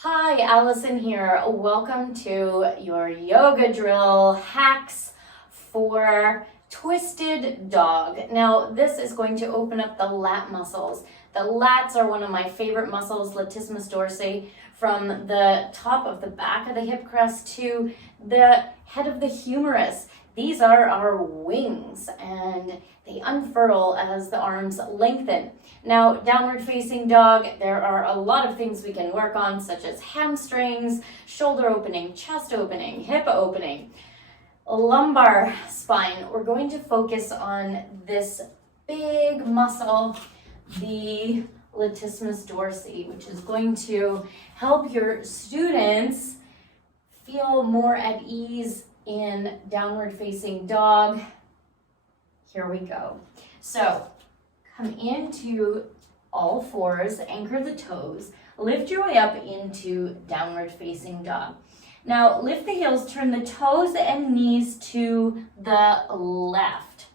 Hi, Allison here. Welcome to your yoga drill hacks for twisted dog. Now, this is going to open up the lat muscles. The lats are one of my favorite muscles, latissimus dorsi, from the top of the back of the hip crest to the head of the humerus. These are our wings, and they unfurl as the arms lengthen. Now, downward facing dog, there are a lot of things we can work on, such as hamstrings, shoulder opening, chest opening, hip opening, lumbar spine. We're going to focus on this big muscle, the latissimus dorsi, which is going to help your students feel more at ease in downward facing dog. Here we go. So come into all fours, anchor the toes, lift your way up into downward facing dog. Now lift the heels, turn the toes and knees to the left.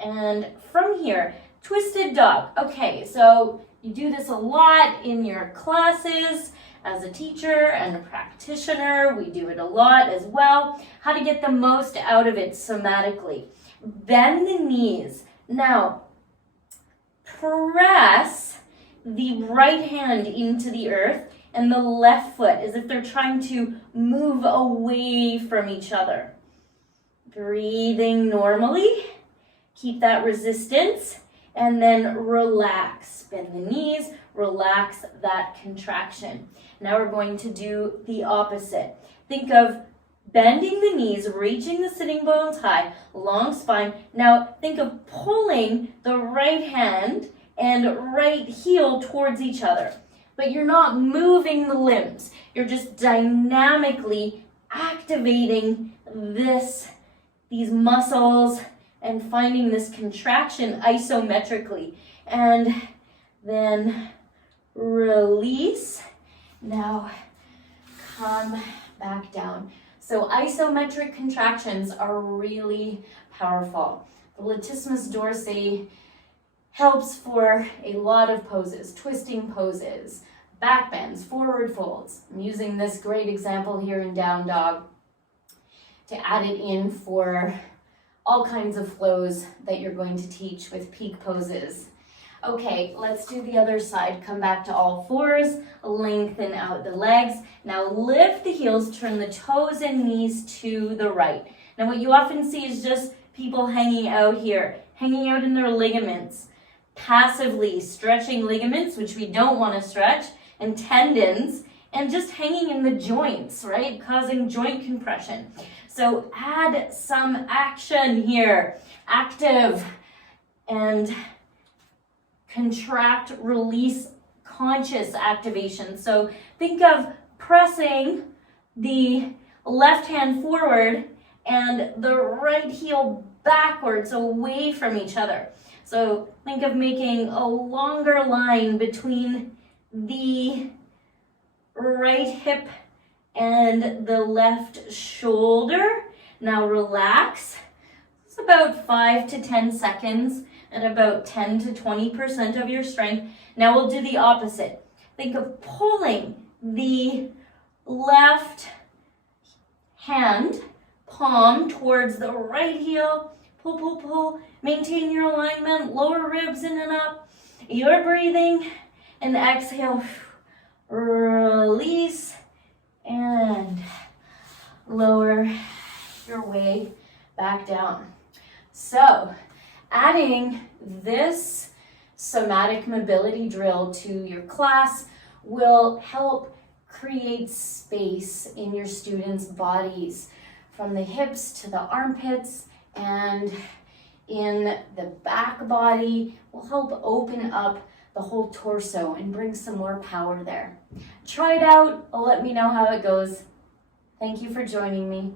And from here, twisted dog. Okay, so you do this a lot in your classes. As a teacher and a practitioner, we do it a lot as well. How to get the most out of it somatically. Bend the knees. Now, press the right hand into the earth and the left foot as if they're trying to move away from each other. Breathing normally. Keep that resistance and then relax. Bend the knees, relax that contraction. Now we're going to do the opposite. Think of bending the knees, reaching the sitting bones high, long spine. Now think of pulling the right hand and right heel towards each other. But you're not moving the limbs. You're just dynamically activating these muscles and finding this contraction isometrically. And then release. Now come back down. So isometric contractions are really powerful. The latissimus dorsi helps for a lot of poses, twisting poses, back bends, forward folds. I'm using this great example here in down dog to add it in for all kinds of flows that you're going to teach with peak poses. Okay, let's do the other side. Come back to all fours, lengthen out the legs. Now lift the heels, turn the toes and knees to the right. Now what you often see is just people hanging out here, hanging out in their ligaments, passively stretching ligaments, which we don't want to stretch, and tendons, and just hanging in the joints, right? Causing joint compression. So add some action here, active and contract, release, conscious activation. So think of pressing the left hand forward and the right heel backwards away from each other. So think of making a longer line between the right hip and the left shoulder. Now relax. It's about 5 to 10 seconds and about 10 to 20% of your strength. Now we'll do the opposite. Think of pulling the left hand palm towards the right heel. Pull, pull, pull. Maintain your alignment. Lower ribs in and up. You're breathing. And exhale. Release. And lower your way back down. So, adding this somatic mobility drill to your class will help create space in your students' bodies, from the hips to the armpits and in the back body. Will help open up the whole torso and bring some more power there. Try it out. Let me know how it goes. Thank you for joining me.